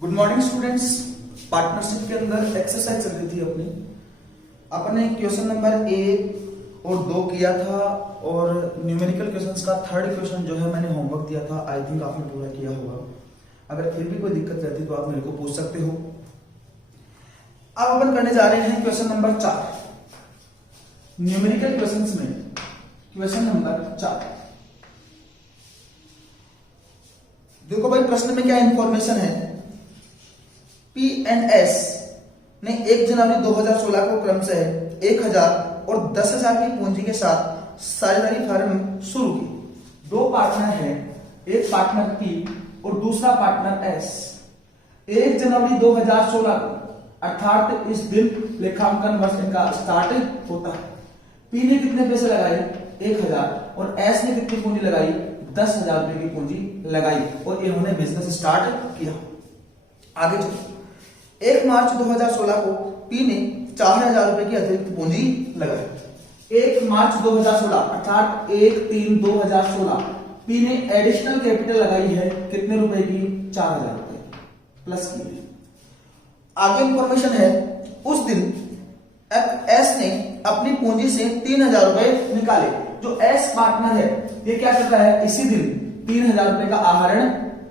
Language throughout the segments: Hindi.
Good morning students. पार्टनरशिप के अंदर एक्सरसाइज चल रही थी अपने क्वेश्चन नंबर 1 और 2 किया था और न्यूमेरिकल क्वेश्चंस का थर्ड क्वेश्चन जो है मैंने होमवर्क दिया था। आई थिंक आपने पूरा किया होगा। अगर फिर भी कोई दिक्कत रहती तो आप मेरे को पूछ सकते हो। अब अपन करने जा रहे हैं क्वेश्चन नंबर 4 न्यूमेरिकल क्वेश्चंस में। क्वेश्चन नंबर 4 देखो भाई, प्रश्न में क्या इंफॉर्मेशन है। P&S ने 1 जनवरी 2016 को क्रमशः 1000 और 10,000 की पूंजी के साथ साझेदारी फर्म शुरू की। दो पार्टनर हैं, एक पार्टनर P और दूसरा पार्टनर S। 1 जनवरी 2016 को अर्थात इस दिन लेखांकन वर्ष इनका स्टार्ट होता है। P ने कितने पैसे लगाए? 1000 और S ने कितनी पूंजी लगाई? 10,000 रुपए की पूंजी लगाई और इन्होंने बिजनेस स्टार्ट किया। आगे चलो, 1 मार्च 2016 को P ने 4,000 रुपए की अतिरिक्त पूंजी लगाई। 1 मार्च 2016 अर्थात 1/3/2016 P ने एडिशनल कैपिटल लगाई है कितने रुपए की? 4,000 रुपए प्लस की। आगे इंफॉर्मेशन है, उस दिन S ने अपनी पूंजी से 3,000 रुपए निकाले। जो S पार्टनर है ये क्या कर रहा है? इसी दिन 3,000 रुपए का आहरण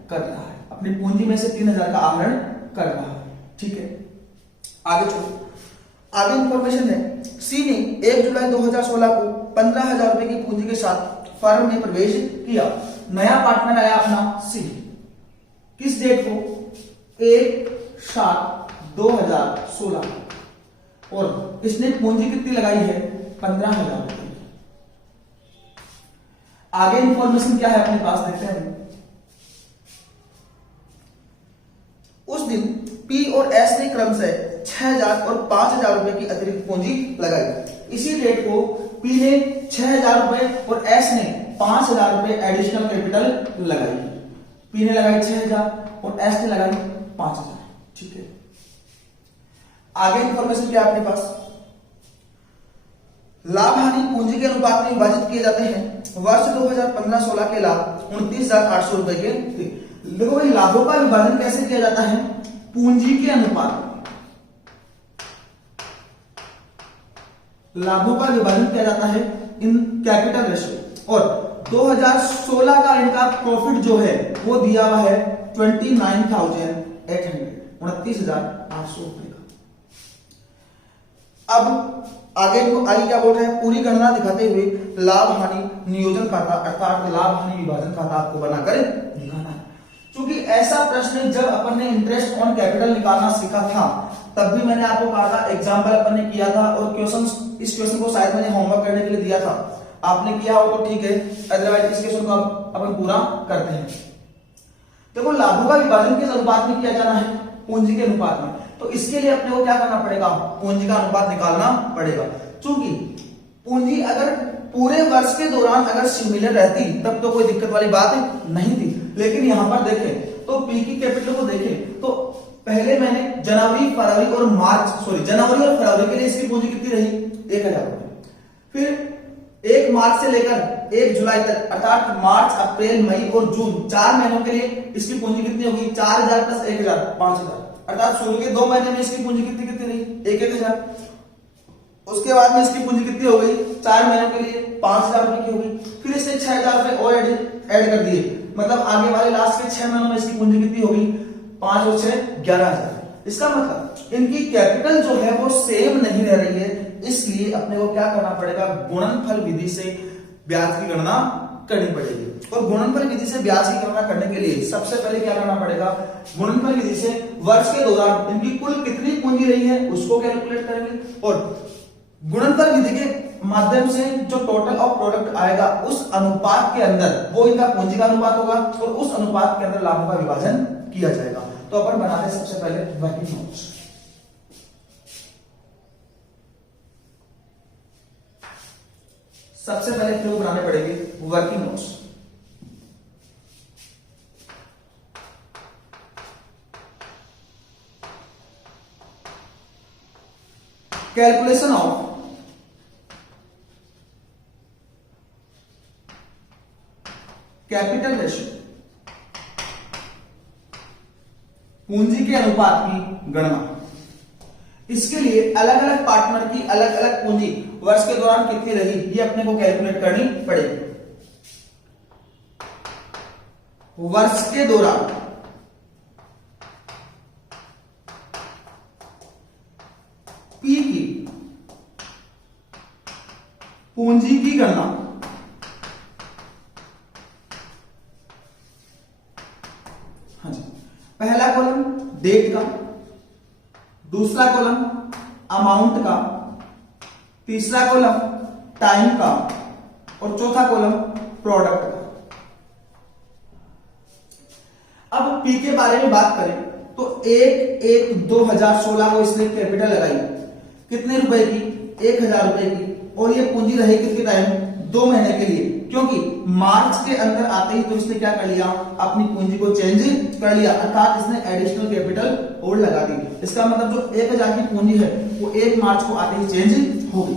कर रहा है, अपनी पूंजी में से 3,000 का आहरण कर रहा है। ठीक है, आगे चलो। आगे इंफॉर्मेशन है, C ने 1 जुलाई 2016 को 15,000 रुपए की पूंजी के साथ फर्म में प्रवेश किया। नया पार्टनर आया अपना C। किस डेट को? 1/7/2016 और इसने पूंजी कितनी लगाई है? 15,000 रुपए। आगे इंफॉर्मेशन क्या है अपने पास, देखते हैं। उस दिन P और S ने क्रमशः 6,000 और 5,000 रुपए की अतिरिक्त पूंजी लगाई। इसी डेट को P ने 6,000 रुपए और S ने 5,000 रुपए एडिशनल कैपिटल लगाई। P ने लगाई 6,000 और S ने लगाई 5,000। ठीक है, आगे इंफॉर्मेशन क्या है अपने पास। लाभ हानि पूंजी के अनुपात में विभाजित किए जाते हैं। वर्ष 2015-16 के लाभ 29,800 रुपए के थे। देखो भाई, लाभों का विभाजन कैसे किया जाता है? पूंजी के अनुपात में लाभों का विभाजन किया जाता है इन कैपिटल रेशियो। और 2016 का इनका प्रॉफिट जो है वो दिया हुआ है 29,800 29,800 रुपए का। अब आगे क्या बोल रहे हैं? पूरी गणना दिखाते हुए लाभ हानि नियोजन खाता अर्थात लाभ हानि विभाजन खाता आपको बनाकर दिखाना है। क्योंकि ऐसा प्रश्न जब अपन ने इंटरेस्ट ऑन कैपिटल निकालना सीखा था तब भी मैंने आपको कहा था, एग्जांपल अपन ने किया था और इस क्वेश्चन को शायद मैंने होमवर्क करने के लिए दिया था। आपने किया हो तो ठीक है, अदरवाइज इस क्वेश्चन को अपन पूरा करते हैं। देखो, लाभों का विभाजन किस अनुपात में किया जाना है? पूंजी के अनुपात में। तो इसके लिए अपने को क्या करना पड़ेगा? पूंजी का अनुपात निकालना पड़ेगा। क्योंकि पूंजी अगर पूरे वर्ष के दौरान अगर सिमिलर रहती तब तो कोई दिक्कत वाली बात नहीं थी। लेकिन यहां पर देखें तो P की कैपिटल को देखें तो पहले मैंने जनवरी और फरवरी के लिए इसकी पूंजी कितनी रही? 1,000 रुपए। फिर 1 मार्च से लेकर 1 जुलाई तक अर्थात मार्च, अप्रैल, मई और जून 4 महीनों के लिए इसकी पूंजी कितनी होगी? 4,000 प्लस 1,000 5,000 अर्थात शुरू के 2 महीने में इसकी पूंजी कितनी रही? 1,000। उसके बाद में इसकी पूंजी कितनी हो गई? 4 महीनों के लिए 5,000 रुपए की हो गई। फिर इसने 6,000 रुपए और ऐड कर दिए, मतलब आगे वाले लास्ट के 6 महीनों में इसकी पूंजी कितनी होगी? 5 और 6 11,000। इसका मतलब इनकी कैपिटल जो है वो सेम नहीं रह रही है। इसलिए अपने को क्या करना पड़ेगा? गुणनफल विधि से ब्याज की गणना करनी पड़ेगी। और गुणनफल विधि से ब्याज की गणना करने के लिए सबसे पहले क्या करना पड़ेगा? गुणनफल विधि से वर्ष के दौरान इनकी कुल कितनी पूंजी रही है उसको कैलकुलेट करेंगे और गुणनफल विधि के माध्यम से जो टोटल ऑफ प्रोडक्ट आएगा उस अनुपात के अंदर वो इनका पूंजी का अनुपात होगा और उस अनुपात के अंदर लाभों का विभाजन किया जाएगा। तो अपन बनाते हैं सबसे पहले वर्किंग नोट्स। सबसे पहले अपने को बनाने पड़ेंगे working notes. Calculation of capital ratio पूंजी के अनुपात की गणना। इसके लिए अलग अलग पार्टनर की अलग अलग पूंजी वर्ष के दौरान कितनी रही, ये अपने को कैलकुलेट करनी पड़ेगी। वर्ष के दौरान पी की पूंजी की गणना हाँ जी, पहला कॉलम डेट का, दूसरा कॉलम अमाउंट का, तीसरा कॉलम टाइम का और चौथा कॉलम प्रोडक्ट का। अब पी के बारे में बात करें तो 1/1/2016 को इसने कैपिटल लगाई कितने रुपए की, 1000 रुपए की, और ये पूंजी रही कितने टाइम, 2 महीने के लिए, क्योंकि मार्च के अंदर आते ही तो इसने क्या कर लिया, अपनी पूंजी को चेंज कर लिया, अर्थात इसने एडिशनल कैपिटल और लगा दी। इसका मतलब जो 1000 की पूंजी है वो 1 मार्च को आते ही चेंज हो गई।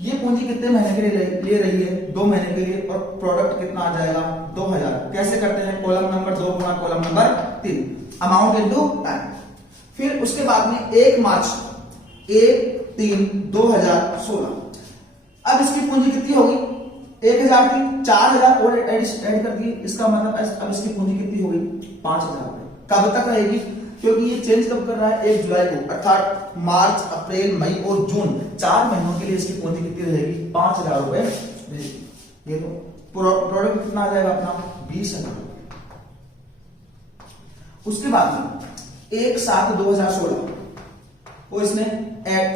ये पूंजी कितने महीने के लिए ले रही है, 2 महीने के लिए, और प्रोडक्ट कितना आ जाएगा 2000। कैसे करते हैं, कॉलम नंबर 2 गुणा column number 3, amount into time. फिर उसके बाद में 1 मार्च 1/3/2016, अब इसकी पूंजी कितनी होगी, 1000 थी, 4000 और ऐड कर दिए, इसका मतलब अब इसकी पूंजी कितनी होगी 5000 रुपए। कब तक रहेगी, क्योंकि ये चेंज कब कर रहा है, 1 जुलाई को, अर्थात मार्च, अप्रैल, मई और जून 4 महीनों के लिए इसकी पूंजी कितनी रहेगी, 5000 रुपए रहेगी। ये तो प्रोडक्ट कितना आ जाएगा अपना 20,000। उसके बाद में 1/7/2016 वो इसने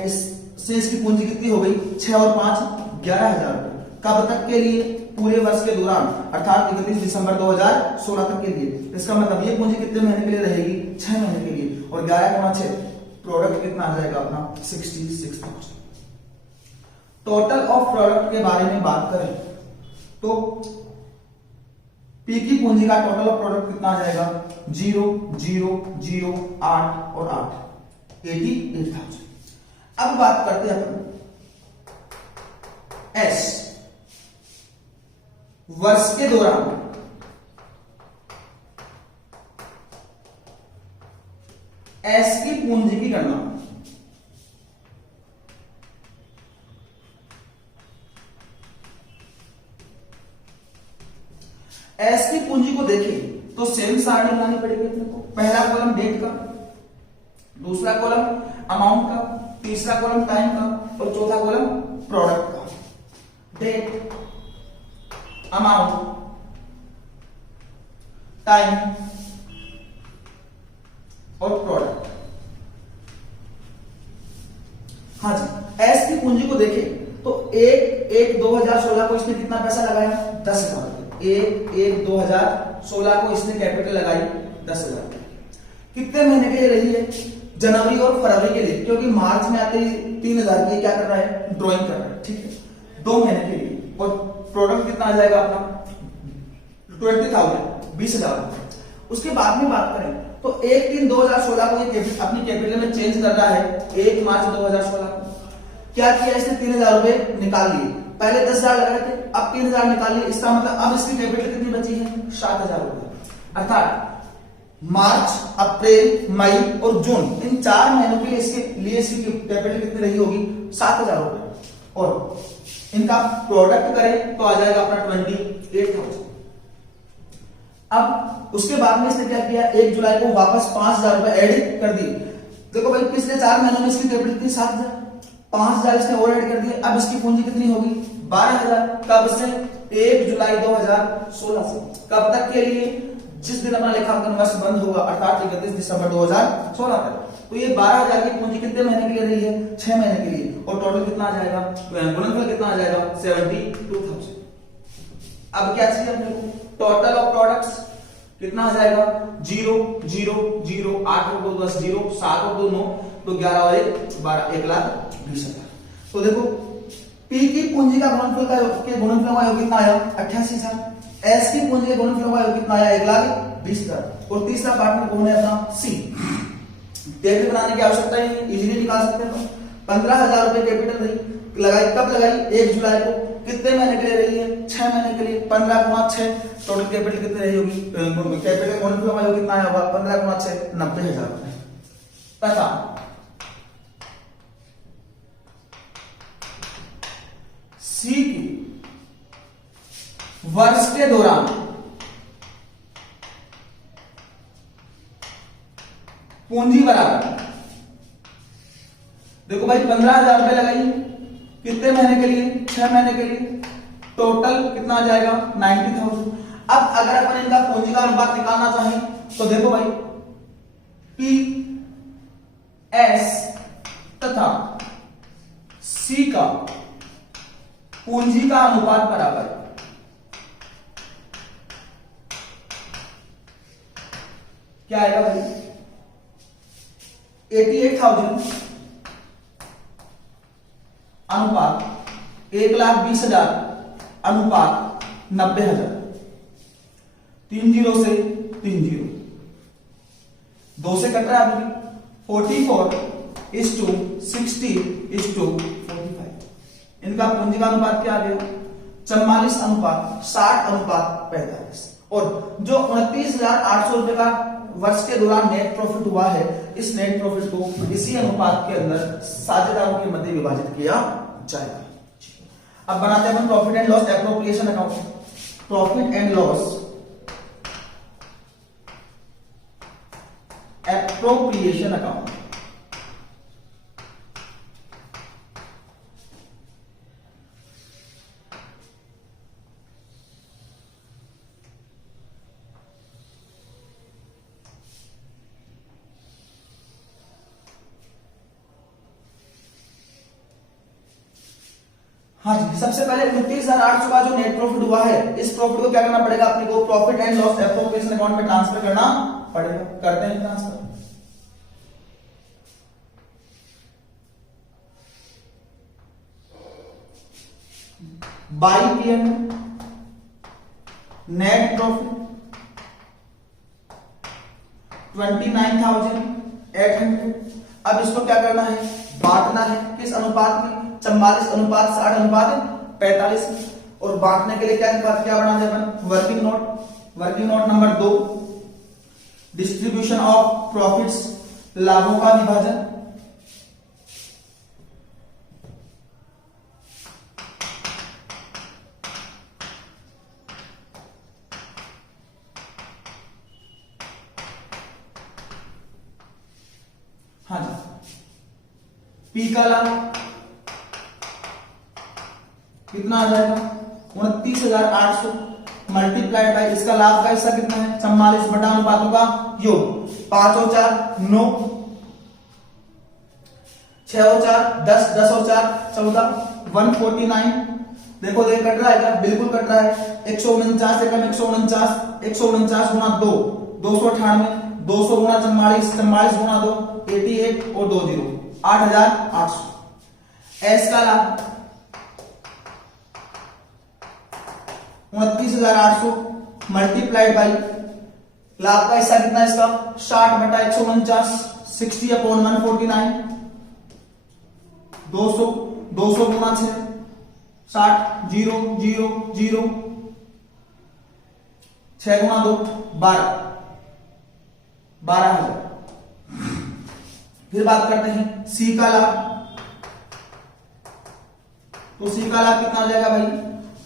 इससे इसकी पूंजी कितनी हो गई, 6 और 5 11,000 रुपए। कब तक के लिए, पूरे वर्ष के दौरान, अर्थात 31 दिसंबर 2016 तक के लिए। इसका मतलब ये पूंजी कितने महीने के लिए रहेगी, 6 महीने के लिए, और 11/6 प्रोडक्ट कितना आ जाएगा अपना 66,000। टोटल ऑफ प्रोडक्ट के बारे में बात करें तो पी की पूंजी का टोटल ऑफ प्रोडक्ट कितना आ जाएगा, 0 0 0 8 और 8 88,000। अब बात करते हैं अपन एस, वर्ष के दौरान एस की पूंजी की गणना। एस की पूंजी को देखें तो सेम सारणी बनानी पड़ेगी अपने को। पहला कॉलम डेट का, दूसरा कॉलम अमाउंट का, तीसरा कॉलम टाइम का और चौथा कॉलम प्रोडक्ट का। डेट, अमाउंट, टाइम और प्रोडक्ट। हाँ जी, एस की पूंजी को देखें तो 1/1/2016 को इसने कितना पैसा लगाया, 10,000। 1/1/2016 को इसने कैपिटल लगाई 10,000। कितने महीने के लिए रही है, जनवरी और फरवरी के लिए, क्योंकि मार्च में आते ही 3,000 की क्या कर रहा है, ड्रॉइंग कर रहा है, ठीक है, 2 महीने के लिए। और प्रोडक्ट कितना आ जाएगा अपना 20,000 20,000। उसके बाद में बात करें तो 1/3/2016 को ये अपनी कैपिटल में चेंज कर रहा है 1 मार्च 2016 को। क्या किया इसने, 3,000 रुपए निकाल लिए, पहले 10,000 लगा रहे थे, अब 3,000 निकाल लिए। इसका मतलब अब इसकी कैपिटल कितनी बची है, 7,000 रुपए। अर्थात मार्च, अप्रैल, मई और जून इन 4 महीनों के लिए इसकी कैपिटल कितनी रही होगी, 7,000 रुपए। और इनका प्रोडक्ट करें तो आ जाएगा अपना 28,000। अब उसके बाद में इसने क्या किया, 1 जुलाई को वापस 5,000 रुपए ऐड कर दिए। देखो भाई पिछले 4 महीनों में इसकी कैपिटल थी 7,000, 5,000 इसने और ऐड कर दिए। अब इसकी पूंजी कितनी होगी, 12,000। कब से, 1 जुलाई 2016 से। कब तक के लिए, जिस दिन अपना लेखांकन वर्ष बंद होगा, अर्थात 31 दिसंबर 2016 तक। तो ये 12,000 की पूंजी कितने महीने के लिए रही है, 6 महीने के लिए। और टोटल कितना आ जाएगा, गुणनफल कितना आ जाएगा, 72,000। अब क्या चाहिए अपने को, टोटल ऑफ प्रोडक्ट्स कितना आ जाएगा, 0 0 0 8 और 2 10 0 7 और 2 9 तो 11 और 1 12 1,20,000। तो देखो पी की पूंजी का गुणनफल का योग कितना आया, 88,000। एस की पूंजी के गुणनफल का योग कितना आया, 1,20,000। और तीसरा पार्टनर कौन है अपना, सी। कैपिटल बनाने की आवश्यकता ही, इजीली निकाल सकते हैं। 15,000 रुपए कैपिटल रही, लगाई कब लगाई, 1 जुलाई को। कितने महीने के लिए रही है? 6 महीने के लिए। 15 गुणा 6, टोटल कैपिटल कितनी रही होगी? कैपिटल कॉन्ट्रीब्यूशन हमारा कितना आया होगा? 15 गुणा 6 90,000 रुपए। तथा सी की वर्ष के दौरान पूंजी बराबर, देखो भाई 15,000 रुपए लगाइए, कितने महीने के लिए? 6 महीने के लिए। टोटल कितना आ जाएगा? 90,000। अब अगर अपन इनका पूंजी का अनुपात निकालना चाहें तो देखो भाई पी एस तथा सी का पूंजी का अनुपात बराबर क्या आएगा भाई? 88,000 अनुपात 1,20,000 अनुपात 90,000। 3 जीरो से 3 जीरो, 2 से कट रहा है अभी। 44:60:45। इनका पूंजी का अनुपात क्या आ गया? 44:60:45। और जो 29,800 रुपए का वर्ष के दौरान नेट प्रॉफिट हुआ है, इस नेट प्रॉफिट को इसी अनुपात के अंदर साझेदारों के मध्य विभाजित किया जाएगा। अब बनाते हैं अपन profit and loss appropriation account. Profit and loss appropriation account. हाँ जी, सबसे पहले 29,800 का जो नेट प्रॉफिट हुआ है, इस प्रॉफिट को क्या करना पड़ेगा? अपने को profit and loss appropriation account में ट्रांसफर करना पड़ेगा। करते हैं transfer. By PM net profit 29,800। अब इसको क्या करना है? बांटना है। किस अनुपात में? 44:60:45। और बांटने के लिए क्या बना दे अपन? Working note. Working note number 2, distribution of profits, लाभों का विभाजन। हाँ जी, पी का लाभ कितना आ जाएगा? 29,800 मल्टीप्लाइड बाई इसका लाभ का हिस्सा कितना है? 44 बटा अनुपातों का योग। 5 और 4 9, 6 और 4 10, 10 और 4 14, 149। देखो देख कट रहा है क्या? बिल्कुल कट रहा है। 149 से कम 149, 149 गुणा 2 298, 200 गुणा 44, 44 गुणा 2 88 और 2 जीरो 8,800। एस का लाभ 29,800 मल्टीप्लाइड बाई लाभ का हिस्सा कितना है इसका? 60 बटा 149, 60/149, 200 200 गुणा 6 60 0 0 0, 6 गुणा 2 12 12,000। फिर बात करते हैं सी का लाभ। तो सी का लाभ कितना आ जाएगा भाई?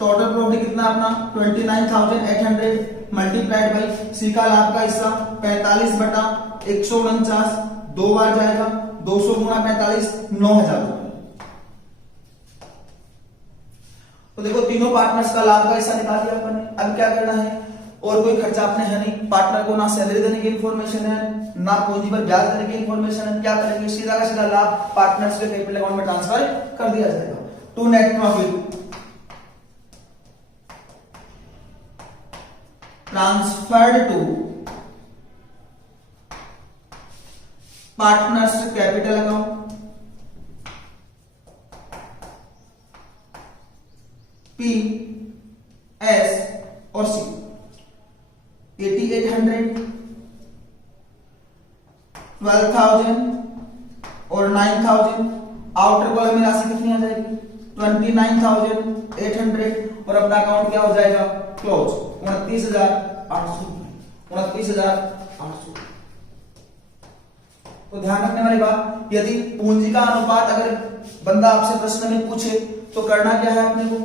टोटल प्रॉफिट कितना अपना? 29,800 मल्टीप्लाइड बाई सी का लाभ का हिस्सा 45 बटा 149, 2 बार जाएगा। 200 गुणा 45 9,000। तो देखो तीनों पार्टनर्स का लाभ का हिस्सा निकाल दिया अपन ने। अब क्या करना है? और कोई खर्चा आपने है नहीं, पार्टनर को ना सैलरी देने की इंफॉर्मेशन है, ना पूंजी पर ब्याज देने की इंफॉर्मेशन है। क्या करेंगे? सीधा का सीधा लाभ पार्टनर्स के कैपिटल अकाउंट में ट्रांसफर कर दिया जाएगा। To net profit transferred to partners capital account P S और सी। 8800, 12,000 और 9,000। आउटर कॉलम में राशि कितनी आ जाएगी? 29,800 और अपना अकाउंट क्या हो जाएगा क्लोज 29,800 29,800। तो ध्यान रखने वाली बात, यदि पूंजी का अनुपात अगर बंदा आपसे प्रश्न में पूछे तो करना क्या है अपने को,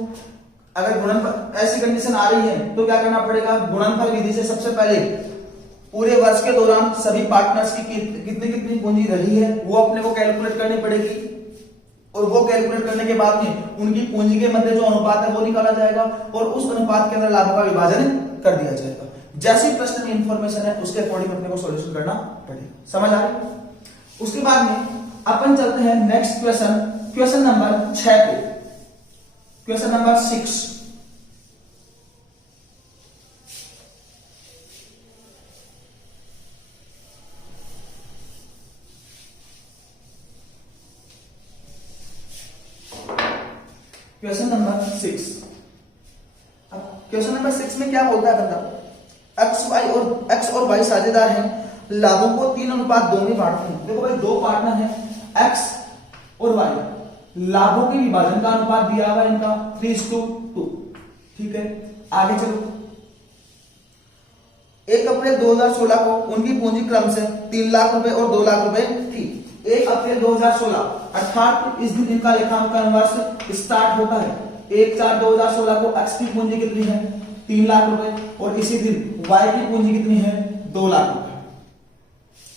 अगर गुणनफल ऐसी कंडीशन आ रही है तो क्या करना पड़ेगा, गुणनफल विधि से सबसे पहले पूरे वर्ष के दौरान सभी पार्टनर्स की कितनी कितनी पूंजी रही है वो अपने को कैलकुलेट करनी पड़ेगी, और वो कैलकुलेट करने के बाद में उनकी पूंजी के मध्य जो अनुपात है वो निकाला जाएगा और उस अनुपात के अंदर लाभों का विभाजन कर दिया जाएगा। जैसी प्रश्न में इंफॉर्मेशन है उसके अकॉर्डिंग अपने को सॉल्यूशन करना पड़ेगा। समझ आ रही? उसके बाद में अपन चलते हैं नेक्स्ट क्वेश्चन, क्वेश्चन नंबर 6 पे, क्वेश्चन नंबर 6। Question number 6। अब क्वेश्चन नंबर 6 में क्या बोलता है बंदा, एक्स और वाई साझेदार हैं, लाभों को 3:2 में बांटते हैं। देखो भाई दो पार्टनर हैं एक्स और वाई, लाभों के विभाजन का अनुपात दिया हुआ है इनका 3:2। ठीक है, आगे चलो। 1 अप्रैल 2016 को उनकी पूंजी क्रम से 3 लाख रुपए और 2 लाख रुपए थी। 1 अप्रैल 2016 अर्थात इस दिन इनका लेखांकन वर्ष स्टार्ट होता है। 1/4/2016 को एक्स की पूंजी कितनी है 3 लाख रुपए और इसी दिन वाई की पूंजी कितनी है 2 लाख रुपए।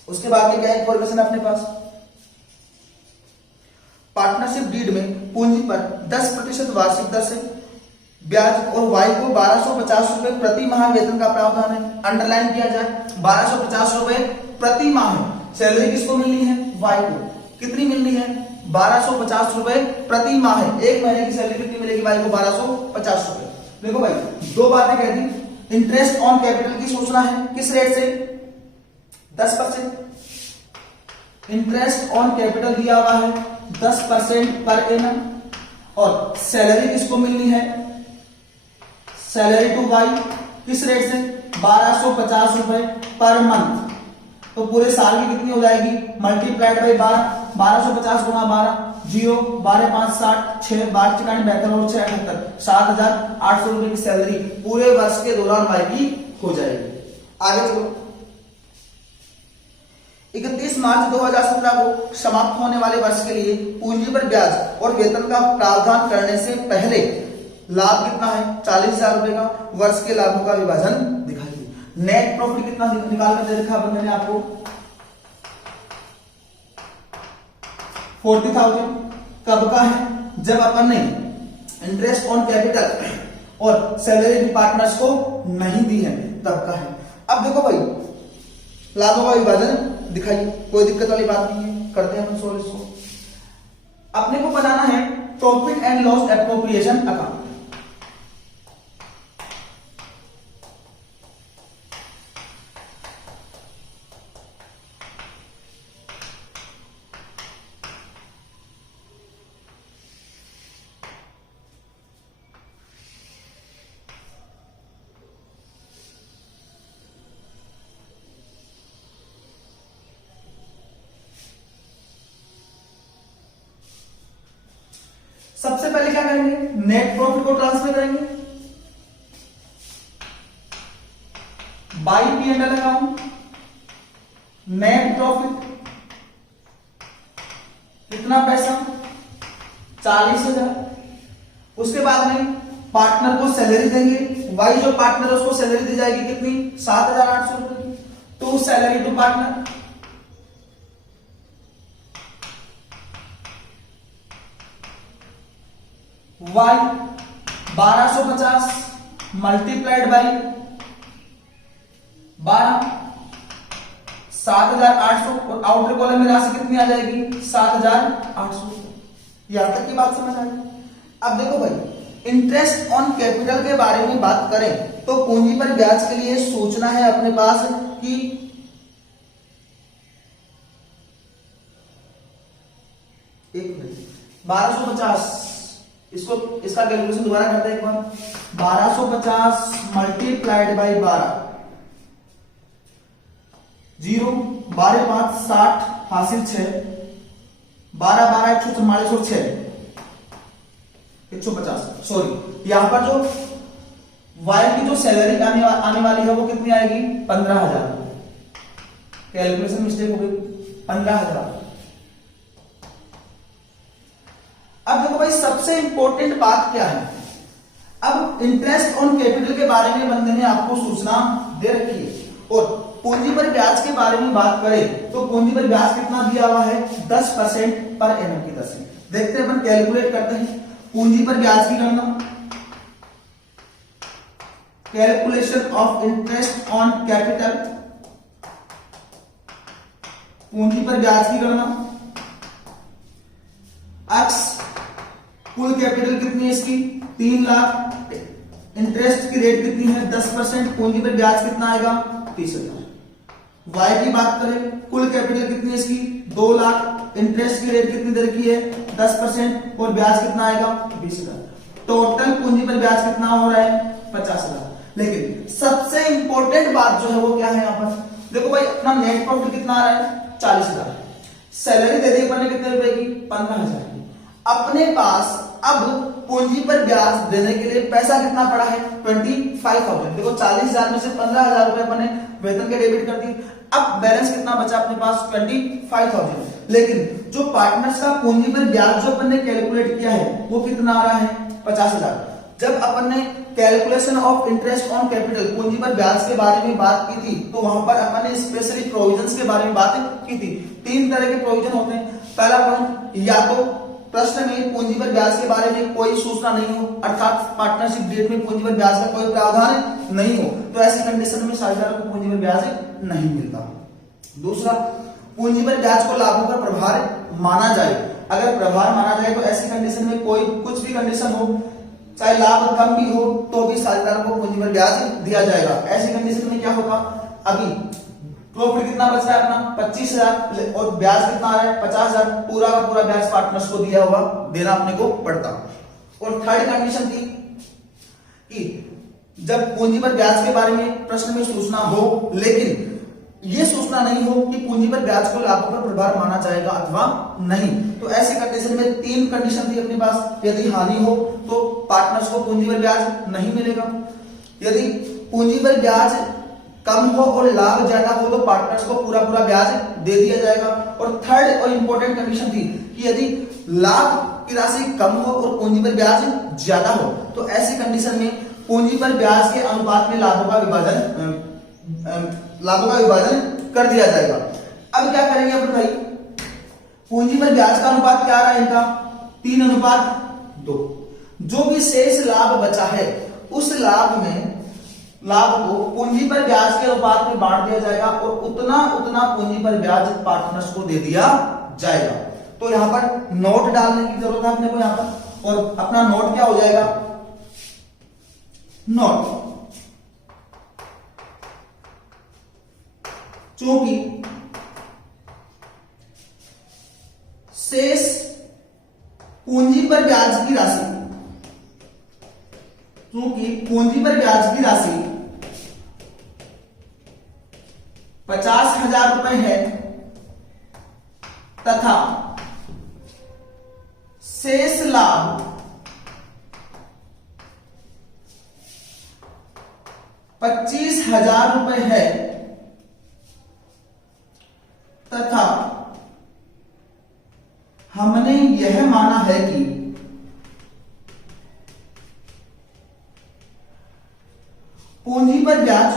उसके बाद में क्या इंफॉर्मेशन अपने पास, पार्टनरशिप डीड में पूंजी पर 10% वार्षिक दर से ब्याज और वाई को 1250 रुपए प्रति माह वेतन का प्रावधान है। अंडरलाइन किया जाए 1250 रुपए प्रति माह सैलरी किसको मिलनी है, वाई को। कितनी मिलनी है 1250 रुपए प्रति माह है। एक महीने की सैलरी कितनी मिलेगी वाई को 1250 रुपए। देखो भाई दो बातें कह दी, इंटरेस्ट ऑन कैपिटल की सोचना है किस रेट से 10%, इंटरेस्ट ऑन कैपिटल दिया हुआ है 10% पर एनम, और सैलरी किसको मिलनी है, सैलरी टू वाई किस रेट से 1250 रुपए पर मंथ। तो पूरे साल की कितनी हो जाएगी मल्टीप्लाइड बाई 1250 गुणा 12 0 12 5 60 6 12 चिकानी 72 और 6 78 7,800 रुपए की सैलरी पूरे वर्ष के दौरान वाई की हो जाएगी। आगे चलो। 31 मार्च 2017 को समाप्त होने वाले वर्ष के लिए पूंजी पर ब्याज और वेतन का प्रावधान करने से पहले लाभ कितना है 40,000 रुपए का। वर्ष के लाभों का विभाजन दिखाइए। नेट प्रॉफिट कितना निकाल कर दे रखा बंदे ने आपको 40,000। कब का है, जब अपन ने इंटरेस्ट ऑन कैपिटल और सैलरी भी पार्टनर्स को नहीं दी है तब का है। अब देखो भाई लाभों का विभाजन दिखाइए, कोई दिक्कत वाली बात नहीं है, करते हैं हम सोल्व इसको। अपने को बनाना है profit and loss appropriation account. सबसे पहले क्या करेंगे, नेट प्रॉफिट को ट्रांसफर करेंगे by P&L account. Net profit कितना पैसा 40,000। उसके बाद में पार्टनर को सैलरी देंगे, वाई जो पार्टनर है उसको सैलरी दी जाएगी कितनी 7,800 रुपए की। तो salary to partner Y 1250 multiplied by 12 7,800 और आउटर कॉलम में राशि कितनी आ जाएगी 7,800। यहां तक की बात समझ आ गई। अब देखो भाई इंटरेस्ट ऑन कैपिटल के बारे में बात करें तो पूंजी पर ब्याज के लिए सोचना है अपने पास कि एक मिनट 1250, इसको इसका कैलकुलेशन दोबारा करते हैं एक बार। 1250 मल्टीप्लाइड बाई 12 0 12 5 60 हासिल 6 12 12 144 और 6 150, सॉरी यहाँ पर जो वाई की जो सैलरी आने वाली है वो कितनी आएगी 15,000। कैलकुलेशन मिस्टेक हो गई, 15,000। अब देखो भाई सबसे इंपॉर्टेंट बात क्या है, अब इंटरेस्ट ऑन कैपिटल के बारे में बंदे ने आपको सूचना दे रखी है और पूंजी पर ब्याज के बारे में बात करें तो पूंजी पर ब्याज कितना दिया हुआ है 10% पर एनम की दर से। देखते हैं अपन कैलकुलेट करते हैं पूंजी पर ब्याज की गणना। Calculation of interest on capital, पूंजी पर ब्याज की गणना। एक्स कुल कैपिटल कितनी है इसकी 3 लाख, इंटरेस्ट की रेट कितनी है 10%, पूंजी पर ब्याज कितना आएगा 30,000। वाई की बात करें कुल कैपिटल कितनी है इसकी 2 लाख, इंटरेस्ट की रेट कितनी दर की है 10% और ब्याज कितना आएगा 20,000। टोटल पूंजी पर ब्याज कितना हो रहा है 50,000। लेकिन सबसे इंपॉर्टेंट बात जो है वो क्या है यहाँ पर, देखो भाई अपना नेट प्रॉफिट कितना आ रहा है 40,000, सैलरी दे दी अपन ने कितने रुपए की 15,000 की। अपने पास अब पूंजी पर ब्याज देने के लिए पैसा कितना पड़ा है 25,000। देखो 40,000 में से 15,000 रुपए अपन ने वेतन के डेबिट कर दिए, अब बैलेंस कितना बचा अपने पास 25,000। लेकिन जो पार्टनर्स का पूंजी पर ब्याज जो अपन ने कैलकुलेट किया है वो कितना आ रहा है 50,000। जब अपन ने calculation of interest on capital पूंजी पर ब्याज के बारे में बात की थी तो वहां पर अपन ने स्पेशली प्रोविजंस के बारे में बात की थी। 3 तरह के प्रोविजन होते हैं। पहला पॉइंट, या तो प्रश्न में पूंजी पर ब्याज के बारे में कोई सूचना नहीं हो, अर्थात पार्टनरशिप डेट में पूंजी पर ब्याज का कोई प्रावधान नहीं हो, तो ऐसी कंडीशन में साझेदारों को पूंजी पर ब्याज नहीं मिलता। दूसरा, पूंजी पर ब्याज को लाभों का प्रभार माना जाए। अगर प्रभार माना जाए तो ऐसी कंडीशन में कोई कुछ भी कंडीशन हो, चाहे लाभ कम भी हो तो भी साझेदारों को पूंजी पर ब्याज दिया जाएगा। ऐसी कंडीशन में क्या होगा, अभी प्रॉफिट कितना बच रहा है अपना 25,000 और ब्याज कितना आ रहा है 50,000, पूरा का पूरा ब्याज पार्टनर्स को दिया हुआ देना अपने को पड़ता। और थर्ड कंडीशन थी कि जब पूंजी पर ब्याज के बारे में प्रश्न में सूचना हो लेकिन ये सूचना नहीं हो कि पूंजी पर ब्याज को लाभों का प्रभार माना जाएगा अथवा नहीं, तो ऐसे कंडीशन में 3 कंडीशन थी अपने पास। यदि हानि हो तो पार्टनर्स को पूंजी पर ब्याज नहीं मिलेगा, यदि पूंजी पर ब्याज कम हो और लाभ ज्यादा हो तो पार्टनर्स को पूरा पूरा ब्याज दे दिया जाएगा। और थर्ड और इंपॉर्टेंट कंडीशन थी कि यदि लाभ की राशि कम हो और पूंजी पर ब्याज ज्यादा हो तो ऐसी कंडीशन में पूंजी पर ब्याज के अनुपात में लाभों का विभाजन कर दिया जाएगा। अब क्या करेंगे अपन भाई, पूंजी पर ब्याज का अनुपात क्या आ रहा है इनका 3:2। जो भी शेष लाभ बचा है उस लाभ को पूंजी पर ब्याज के अनुपात में बांट दिया जाएगा और उतना पूंजी पर ब्याज पार्टनर्स को दे दिया जाएगा। तो यहां पर नोट डालने की जरूरत है अपने को यहां पर, और अपना नोट क्या हो जाएगा, नोट चूंकि शेष पूंजी पर ब्याज की राशि, चूंकि पूंजी पर ब्याज की राशि 50,000 रुपए है तथा शेष लाभ 25,000 रुपए है तथा हमने यह माना है कि पूंजी पर ब्याज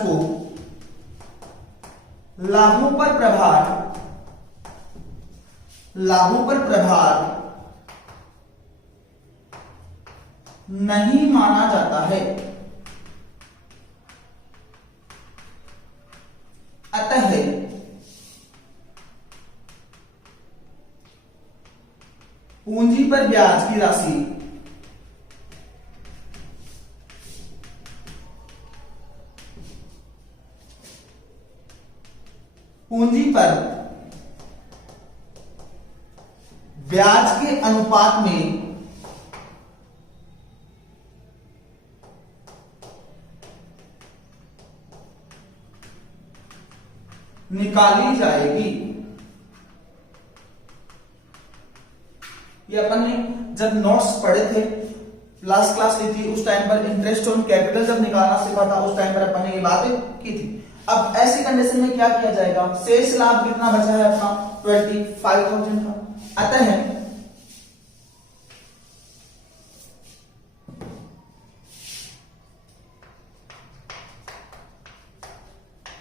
को लाभों पर प्रभार नहीं माना जाता है। अतः पूंजी पर ब्याज की राशि पूंजी पर ब्याज के अनुपात में निकाली जाएगी। अपन ने जब नोट्स पढ़े थे, लास्ट क्लास ली थी, उस टाइम पर इंटरेस्ट ऑन कैपिटल जब निकालना सीखा था, उस टाइम पर अपन ने ये बातें की थी। अब ऐसी कंडीशन में क्या किया जाएगा, शेष लाभ कितना बचा है अपना 25,000 का। अतः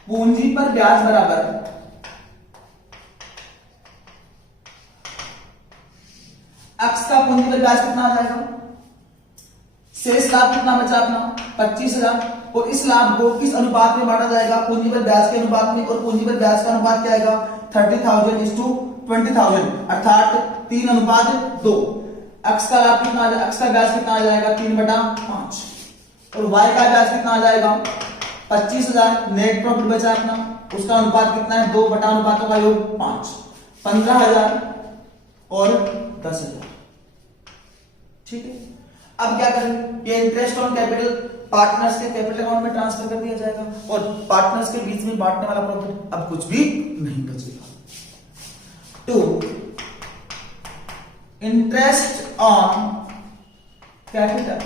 पूंजी पर ब्याज बराबर एक्स का पूंजी पर ब्याज कितना आ जाएगा, शेष लाभ कितना बचा अपना 25,000, और इस लाभ को किस अनुपात में बांटा जाएगा, पूंजी पर ब्याज के अनुपात में, और पूंजी पर ब्याज का अनुपात क्या आएगा 30,000:20,000, अर्थात 3:2। एक्स का लाभ कितना आ जाएगा, एक्स का ब्याज कितना आ जाएगा 3/5, और वाई का ब्याज कितना आ जाएगा 25,000। नेट प्रॉफिट बचा अपना, उसका अनुपात कितना है 2 बटा अनुपातों का योग 5, 15,000 और 10,000। ठीक है, अब क्या करेंगे, ये इंटरेस्ट ऑन कैपिटल पार्टनर्स के कैपिटल अकाउंट में ट्रांसफर कर दिया जाएगा, और पार्टनर्स के बीच में बांटने वाला प्रॉफिट अब कुछ भी नहीं बचेगा। तो इंटरेस्ट ऑन कैपिटल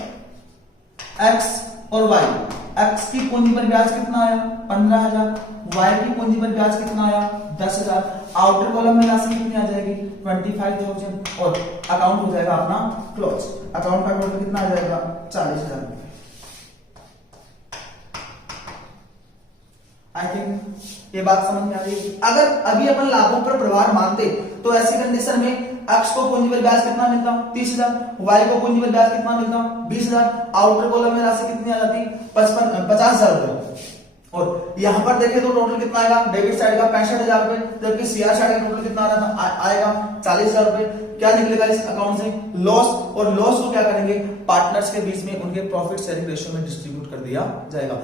एक्स और वाई, एक्स की पूंजी पर ब्याज कितना आया 15,000, वाई की पूंजी पर ब्याज कितना आया 10,000, आउटर कॉलम में राशि कितनी आ जाएगी 25,000, और अकाउंट हो जाएगा अपना क्लोज। अकाउंट का टोटल कितना आ जाएगा 40,000। आई थिंक ये बात समझ में आ गई। अगर अभी अपन लाभों पर प्रभार मानते तो ऐसी कंडीशन में एक्स को पूंजी पर ब्याज कितना मिलता 30,000, वाई को पूंजी पर ब्याज कितना मिलता 20,000, आउटर कॉलम में राशि कितनी आ जाती 50,000 रुपए, और यहां पर देखें तो टोटल कितना आएगा, डेबिट साइड का 65,000 रुपए, जबकि सीआर साइड का टोटल कितना आएगा 40,000 रुपए। क्या निकलेगा इस अकाउंट से लॉस, और लॉस को क्या करेंगे पार्टनर्स के बीच में उनके प्रॉफिट शेयरिंग रेशियो में डिस्ट्रीब्यूट कर दिया जाएगा।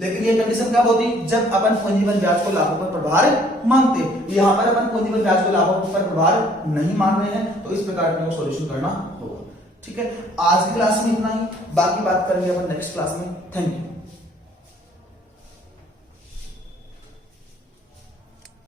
लेकिन ये कंडीशन कब होती, जब अपन पूंजी पर ब्याज को लाभों पर प्रभार मानते। यहाँ पर अपन पूंजी पर ब्याज को लाभों पर प्रभार नहीं मान रहे हैं, तो इस प्रकार का सॉल्यूशन करना होगा। ठीक है, आज की क्लास में इतना ही, बाकी बात करेंगे अपन नेक्स्ट क्लास में। Thank you.